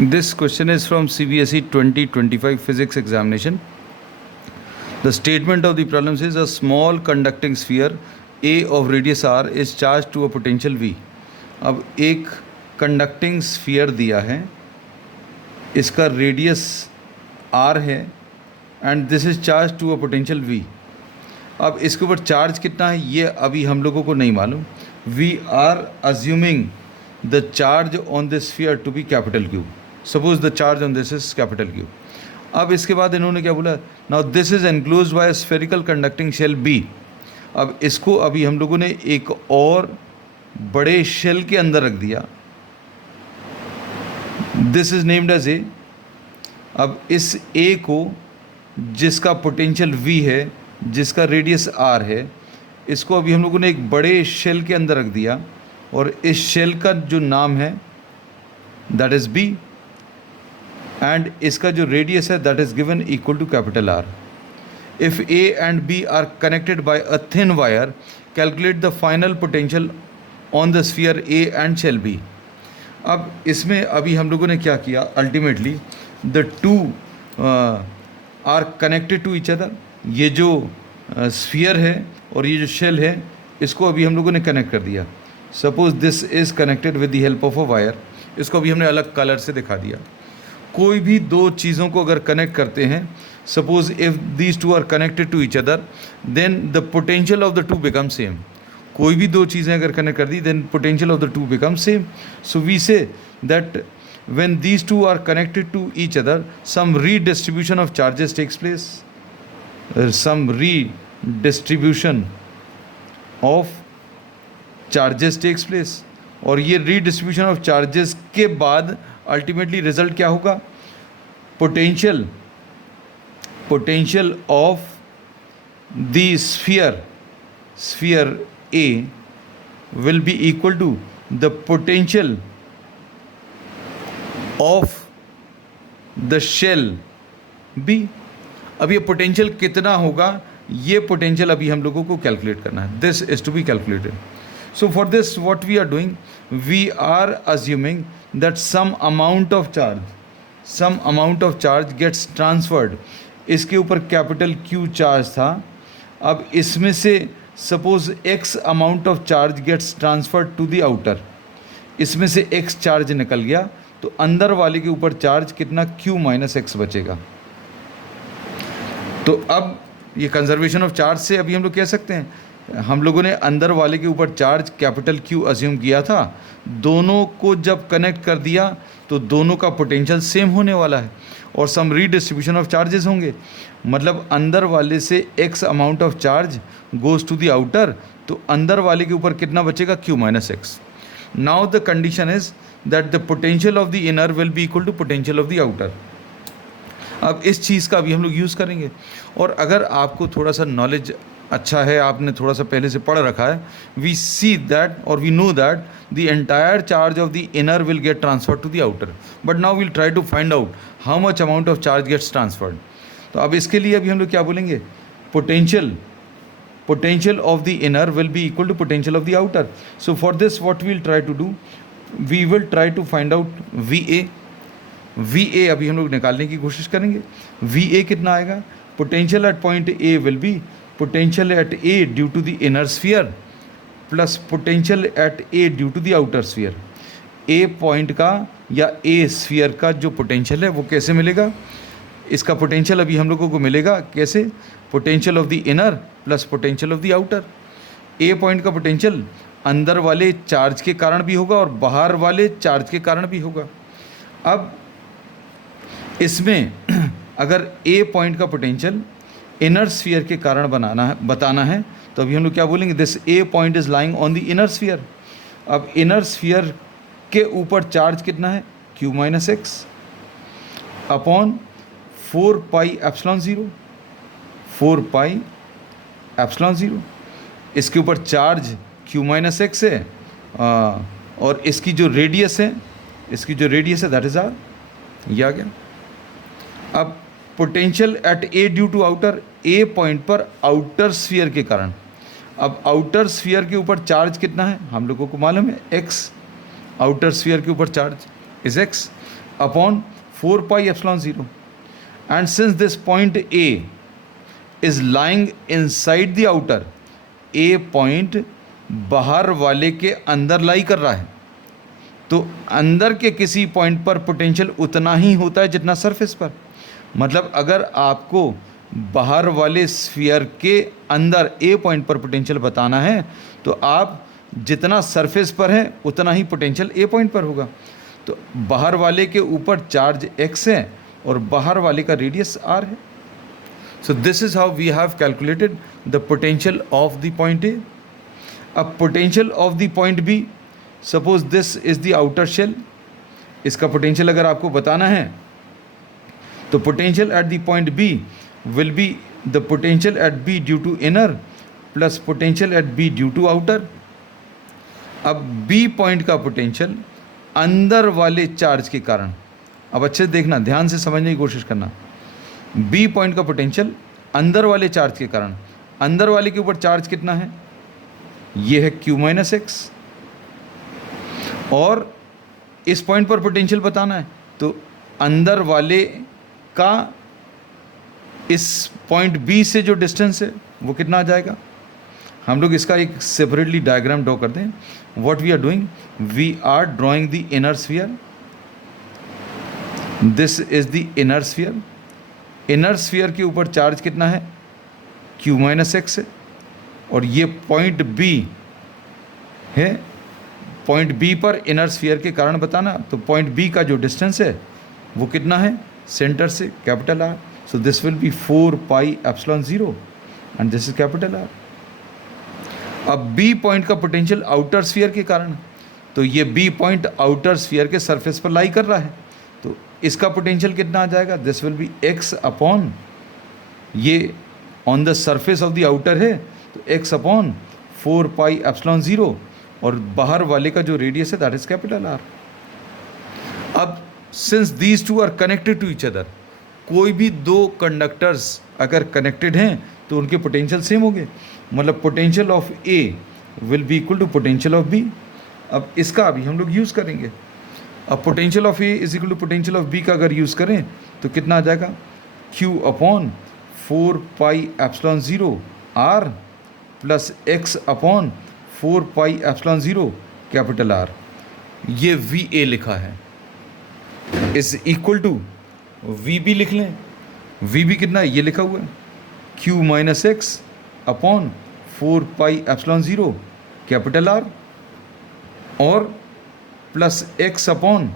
This question is from CBSE 2025 physics examination. The statement of the problem says a small conducting sphere A of radius r is charged to a potential V. अब एक conducting sphere दिया है, इसका radius r है and this is charge to a potential V. अब इसके ऊपर charge कितना है ये अभी हम लोगों को नहीं मालूम. We are assuming the charge on this sphere to be capital Q. Suppose the charge on this is capital Q. अब इसके बाद इन्होंने क्या बोला, now this is enclosed by spherical conducting shell B. अब इसको अभी हम लोगों ने एक और बड़े शेल के अंदर रख दिया. This is named as A. अब इस A को जिसका पोटेंशियल V है, जिसका रेडियस R है, इसको अभी हम लोगों ने एक बड़े शेल के अंदर रख दिया और इस शेल का जो नाम है दैट इज़ B एंड इसका जो रेडियस है that is given equal to capital R. If A and B are connected by a thin wire, calculate the final potential on the sphere A and shell B. अब इसमें अभी हम लोगों ने क्या किया, ultimately the two are connected to each other. ये जो स्फीयर है और ये जो शेल है, इसको अभी हम लोगों ने कनेक्ट कर दिया. Suppose this is connected with the help of a wire. इसको अभी हमने अलग कलर से दिखा दिया. कोई भी दो चीज़ों को अगर कनेक्ट करते हैं, suppose if these two are connected to each other, then the potential of the two become same. कोई भी दो चीज़ें अगर कनेक्ट कर दी, then potential of the two become same. So we say that when these two are connected to each other, some redistribution of charges takes place. Some redistribution of charges takes place. और ये redistribution of charges के बाद ultimately result क्या होगा, potential of the sphere A will be equal to the potential of the shell B. अब ये potential कितना होगा, ये पोटेंशियल अभी हम लोगों को कैलकुलेट करना है. This is to be calculated. So for this what we are doing, we are assuming that some amount of charge gets transferred. इसके ऊपर कैपिटल Q चार्ज था. अब इसमें से suppose x amount of charge gets transferred to the outer. इसमें से x charge निकल गया, तो अंदर वाले के ऊपर चार्ज कितना, Q माइनस एक्स बचेगा. तो अब ये कंजर्वेशन ऑफ चार्ज से अभी हम लोग कह सकते हैं, हम लोगों ने अंदर वाले के ऊपर चार्ज कैपिटल Q अज्यूम किया था. दोनों को जब कनेक्ट कर दिया तो दोनों का पोटेंशियल सेम होने वाला है और सम रीडिस्ट्रीब्यूशन ऑफ चार्जेस होंगे. मतलब अंदर वाले से x amount of charge goes to the outer, तो अंदर वाले के ऊपर कितना बचेगा, Q minus x. Now the condition is that the potential of the inner will be equal to potential of the outer. अब इस चीज़ का अभी हम लोग यूज़ करेंगे. और अगर आपको थोड़ा सा नॉलेज अच्छा है, आपने थोड़ा सा पहले से पढ़ रखा है, वी सी दैट और we know that the entire charge of the inner will get transferred to the outer. But now will try to find out how much amount of charge gets transferred. तो अब इसके लिए अभी हम लोग क्या बोलेंगे, potential of the inner will be equal to potential of the outer. So for this what we will try to do, we will try to find out VA. अभी हम लोग निकालने की कोशिश करेंगे. VA कितना आएगा, potential at point A will be potential at A due to the inner sphere plus potential at A due to the outer sphere. A point का या A स्फीयर का जो पोटेंशियल है वो कैसे मिलेगा, इसका पोटेंशियल अभी हम लोगों को मिलेगा कैसे, potential of the inner plus potential of the outer. A point का पोटेंशियल अंदर वाले चार्ज के कारण भी होगा और बाहर वाले चार्ज के कारण भी होगा. अब इसमें अगर A पॉइंट का पोटेंशियल इनर स्फीयर के कारण बताना है तो अभी हम लोग क्या बोलेंगे, this A point is lying on the inner sphere. अब इनर स्फीयर के ऊपर चार्ज कितना है, Q minus x upon 4 pi epsilon zero. इसके ऊपर चार्ज Q माइनस एक्स है और इसकी जो रेडियस है दैट इज़ R. ये आ गया. अब potential at A due to outer, A point पर आउटर स्फीयर के कारण. अब आउटर स्फीयर के ऊपर चार्ज कितना है हम लोगों को मालूम है, x. आउटर स्फीयर के ऊपर charge is x. upon 4 pi epsilon 0. And since this point A is lying inside the outer, A point बाहर वाले के अंदर लाई कर रहा है, तो अंदर के किसी पॉइंट पर पोटेंशियल उतना ही होता है जितना सरफेस पर। मतलब अगर आपको बाहर वाले स्फीयर के अंदर ए पॉइंट पर पोटेंशियल बताना है तो आप जितना सरफेस पर है उतना ही पोटेंशियल ए पॉइंट पर होगा। तो बाहर वाले के ऊपर चार्ज x है और बाहर वाले का रेडियस r है। So this is how we have calculated the potential of the point A. अब potential of the point B, suppose this is the outer shell, इसका पोटेंशियल अगर आपको बताना है तो potential at the point B will be the potential at B due to inner plus potential at B due to outer. अब B point का potential अंदर वाले चार्ज के कारण, अब अच्छे से देखना, ध्यान से समझने की कोशिश करना, बी पॉइंट का पोटेंशियल अंदर वाले चार्ज के कारण, अंदर वाले के ऊपर चार्ज कितना है, ये है q माइनस एक्स, और इस पॉइंट पर पोटेंशियल बताना है तो अंदर वाले का इस पॉइंट बी से जो डिस्टेंस है वो कितना आ जाएगा। हम लोग इसका एक सेपरेटली डायग्राम ड्रॉ करते हैं। What we are doing, we are drawing the inner sphere, this is the inner sphere. Inner sphere के ऊपर चार्ज कितना है, q माइनस एक्स है, और ये पॉइंट बी है, पॉइंट बी पर इनर स्फीयर के कारण बताना, तो पॉइंट बी का जो डिस्टेंस है वो कितना है सेंटर से, capital R. So this will B 4 pi epsilon 0 and this is capital R. अब बी पॉइंट का पोटेंशियल आउटर स्फीयर के कारण, तो ये बी पॉइंट आउटर स्फीयर के सरफेस पर लाई कर रहा है, तो इसका पोटेंशियल कितना आ जाएगा, this will be x upon, ये on the surface of the outer है तो x अपॉन 4 पाई एप्सिलॉन 0, और बाहर वाले का जो रेडियस है दैट इज कैपिटल आर। अब since these two are connected to each other, कोई भी दो कंडक्टर्स अगर कनेक्टेड हैं तो उनके पोटेंशियल सेम होंगे, मतलब potential of A will be equal to potential of B. अब इसका अभी हम लोग यूज़ करेंगे। अब potential of A is equal to potential of B का अगर यूज़ करें तो कितना आ जाएगा, q upon 4 pi epsilon 0 r plus x upon 4 pi epsilon 0 capital R। ये वी ए लिखा है, is equal to V B लिख लें, वी बी कितना है ये लिखा हुआ है, q minus x upon 4 pi epsilon 0 capital R, और plus x upon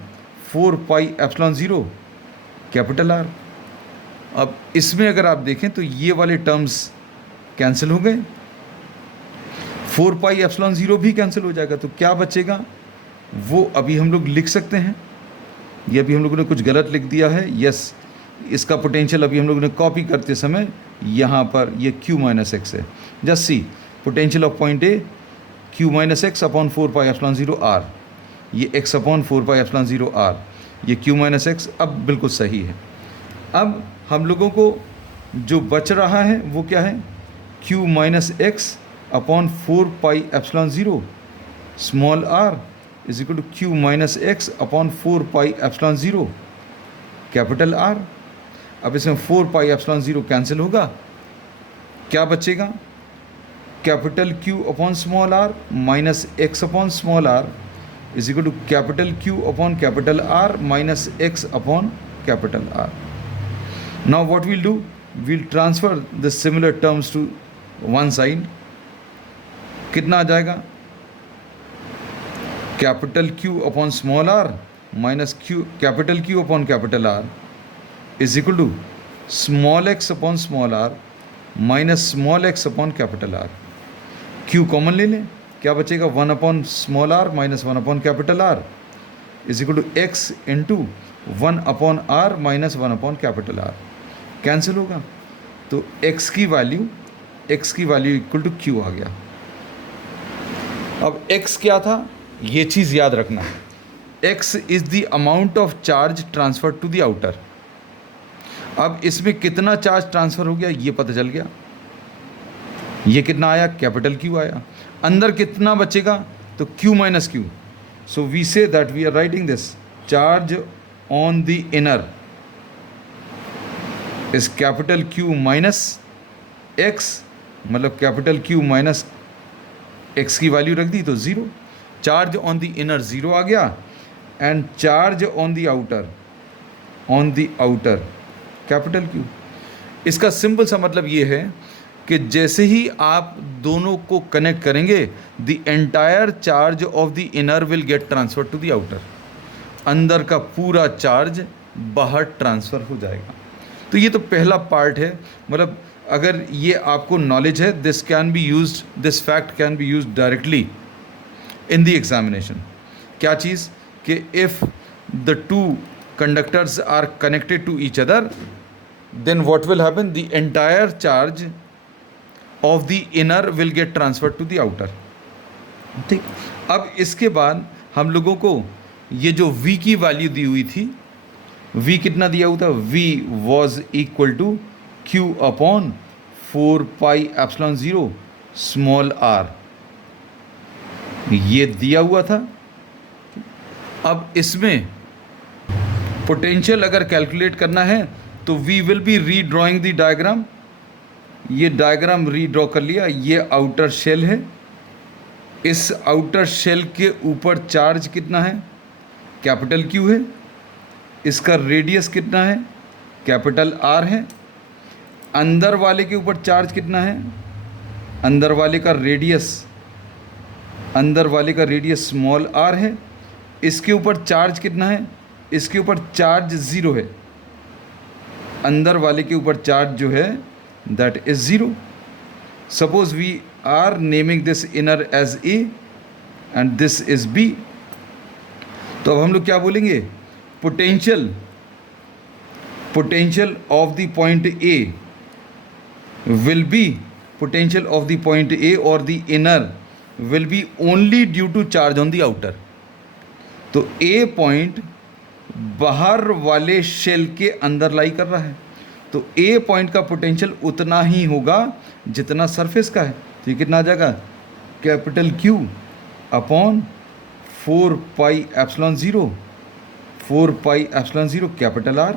4 pi epsilon 0 capital R। अब इसमें अगर आप देखें तो ये वाले टर्म्स कैंसिल हो गए, 4 पाई एप्सिलॉन 0 भी कैंसिल हो जाएगा, तो क्या बचेगा वो अभी हम लोग लिख सकते हैं। ये अभी हम लोगों ने कुछ गलत लिख दिया है, यस, इसका पोटेंशियल अभी हम लोगों ने कॉपी करते समय यहाँ पर ये q माइनस एक्स है। Just see potential of point A q minus x upon 4 pi epsilon 0 r, ये x upon 4 pi epsilon 0 r, ये q माइनस एक्स अब बिल्कुल सही है। अब हम लोगों को जो बच रहा है वो क्या है, q minus x upon 4 pi epsilon 0 small r is equal to q minus x upon 4 pi epsilon 0 capital R। अब इसमें 4 पाई एप्सिलॉन 0 कैंसिल होगा, क्या बचेगा, capital Q upon small r minus x upon small r is equal to capital Q upon capital R minus x upon capital R। Now what we'll do, we'll transfer the similar terms to one side. कितना आ जाएगा, capital Q upon small r minus capital Q upon capital R is equal to small x upon small r minus small x upon capital R। Q common ले लें, क्या बचेगा, 1 upon small r minus 1 upon capital R is equal to x into 1 upon r minus 1 upon capital R। Cancel होगा तो x की value equal to q आ गया। अब x क्या था ये चीज़ याद रखना, x is the amount of charge transfer to the outer. अब इसमें कितना चार्ज ट्रांसफ़र हो गया ये पता चल गया, ये कितना आया, कैपिटल Q आया। अंदर कितना बचेगा, तो Q minus Q। So we say that we are writing this charge on the inner is capital Q minus x, मतलब कैपिटल Q माइनस एक्स की वैल्यू रख दी तो zero. Charge on the inner zero आ गया and charge on the outer capital Q। इसका simple सा मतलब ये है कि जैसे ही आप दोनों को कनेक्ट करेंगे the entire charge of the inner will get transfer to the outer. अंदर का पूरा चार्ज बाहर ट्रांसफ़र हो जाएगा। तो ये तो पहला पार्ट है, मतलब अगर ये आपको नॉलेज है, this fact can be used directly in the examination. क्या चीज़ कि if the two conductors are connected to each other then what will happen, the entire charge of the inner will get transfer to the outer. ठीक, अब इसके बाद हम लोगों को ये जो v की वैल्यू दी हुई थी, v कितना दिया हुआ था, v was equal to q upon 4 pi epsilon 0 small r, ये दिया हुआ था। अब इसमें पोटेंशियल अगर कैलकुलेट करना है तो we will be redrawing the diagram. ये डायग्राम रीड्रॉ कर लिया, ये आउटर शेल है, इस आउटर शेल के ऊपर चार्ज कितना है, कैपिटल Q है, इसका रेडियस कितना है, कैपिटल R है। अंदर वाले के ऊपर चार्ज कितना है, अंदर वाले का रेडियस स्मॉल r है। इसके ऊपर चार्ज कितना है, इसके ऊपर चार्ज ज़ीरो है, अंदर वाले के ऊपर चार्ज जो है that is zero. Suppose we are naming this inner as A and this is B। तो अब हम लोग क्या बोलेंगे, potential of the point A will be, potential of the point A और the inner will be only due to charge on the outer. तो A point बाहर वाले शेल के अंदर लाई कर रहा है, तो A पॉइंट का पोटेंशियल उतना ही होगा जितना सरफेस का है। तो ये कितना आ जाएगा, capital Q upon 4 pi epsilon 0, 4 pi epsilon 0 capital R।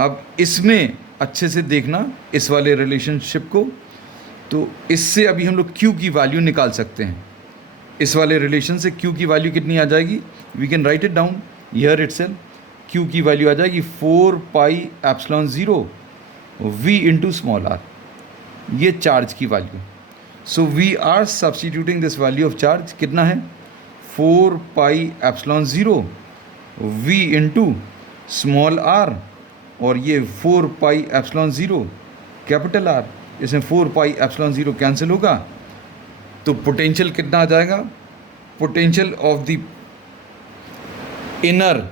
अब इसमें अच्छे से देखना इस वाले रिलेशनशिप को, तो इससे अभी हम लोग Q की वैल्यू निकाल सकते हैं। इस वाले रिलेशन से Q की वैल्यू कितनी आ जाएगी, we can write it down here itself. Q की वैल्यू आ जाएगी 4 pi epsilon 0 V into small r, ये चार्ज की value. So we are substituting this value of charge, कितना है 4 pi epsilon 0 V into small r, और ये 4 pi epsilon 0 capital R। इसमें 4 पाई एप्सिलॉन 0 कैंसिल होगा, तो पोटेंशियल कितना आ जाएगा, potential of the inner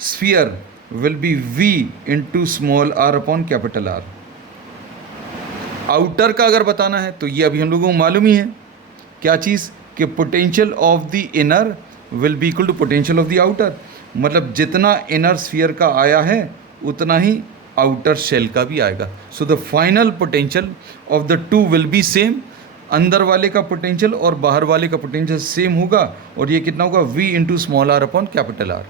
sphere will be V into small r upon capital R। Outer का अगर बताना है तो ये अभी हम लोगों को मालूम ही है, क्या चीज़ कि potential of the inner will be equal to potential of the outer, मतलब जितना इनर स्फीयर का आया है उतना ही आउटर शेल का भी आएगा। So the final potential of the two will be same, अंदर वाले का पोटेंशियल और बाहर वाले का पोटेंशियल सेम होगा, और ये कितना होगा V into small r upon capital R।